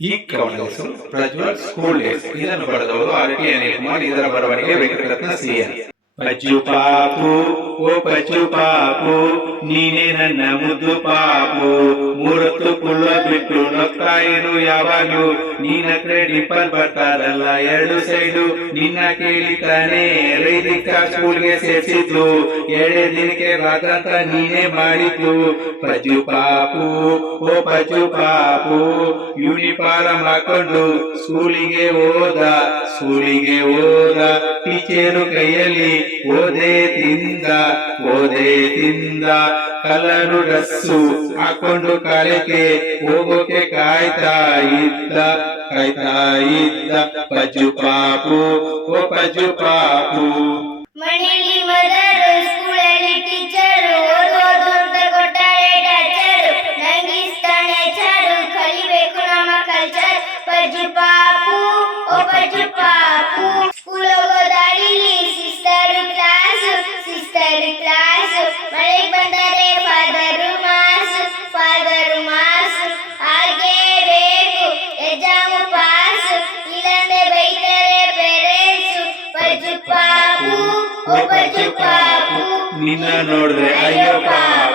ಈ ಕವನವು Prajwal school days ಇದನ್ನು ಬರೆದವರು ಆರ್.ಟಿ. ಅನಿಲ್ ಕುಮಾರ್. ಇದರ ಬರವಣಿಗೆ ವೆಂಕಟರತ್ನ ಸಿ.ಎನ್. ಪಚ್ಚು ಪಾಪು ಓ ಪಚ್ಚು ಪಾಪು ನೀನೇ ನನ್ನ ಮುದ್ದು ಪಾಪು, ಮೂರತ್ತು ಕುಳ್ಳ ಬಿಟ್ಟು ನಗ್ತಾ ಇರು ಯಾವಾಗ್ಲೂ, ನಿನ್ನ ಕಡೆ ಡಿಂಪಲ್ ಬರ್ತಾರಲ್ಲ ಎರಡು ಸೈಡು, ನಿನ್ನ ಕೇಳಿತಾನೆ ರೈಲಿಕ ಸ್ಕೂಲ್ಗೆ ಸೇರ್ಸಿದ್ಲು, ಎರಡೇ ದಿನಕ್ಕೆ ರಾತ್ರಂತ ನೀನೇ ಮಾಡಿದ್ಲು. ಪಚ್ಚು ಪಾಪು ಓ ಪಚ್ಚು ಪಾಪು ಯೂನಿಫಾರ್ಮ್ ಹಾಕೊಂಡು ಸ್ಕೂಲಿಗೆ ಹೋದ ಟೀಚರು ಕೈಯಲ್ಲಿ ಓದೆ ತಿಂದ ಕಲರು ಡ್ರೆಸ್ಸು ಹಾಕೊಂಡು ಕಾಲೇಜ್ಗೆ ಹೋಗೋಕೆ ಕಾಯ್ತಾ ಇದ್ದ. ಪಚ್ಚು ಪಾಪು ಓ ಪಚ್ಚು ಪಾಪು. ಮನೆಯಲ್ಲಿ ಮದರು, ಸ್ಕೂಲಲ್ಲಿ ಟೀಚರು, ಓದೋದು ಅಂತ ಕೊಟ್ಟಾರೆ ಟೀಚರು, ನಂಗಿಸ್ತಾನೆ ಚಾರು, ಕಲಿಬೇಕು ನಮ್ಮ ಕಲ್ಚರ್. ಪಚ್ಚು ಪಾಪು ಓ ಪಚ್ಚು ಪಾಪು. ಸ್ಕೂಲ್ ಹೋಗೋ ದಾರಿಲಿ ಸಿಸ್ಟರ್ ಕ್ಲಾಸ್, ಮನೆಗೆ ಬಂದರೆ ಫಾದರು ಮಾಸ್, ಹಾಗೆ ಬೇಕು ಎಕ್ಸಾಮು ಪಾಸ್, ಇಲ್ಲಂದ್ರೆ ಬೈತಾರೆ ಪೇರೆಂಟ್ಸು. ಪಚ್ಚು ಪಾಪು ಓ ಪಚ್ಚು ಪಾಪು ನಿನ್ನ ನೋಡಿದ್ರೆ ಅಯ್ಯೋ ಪಾಪು.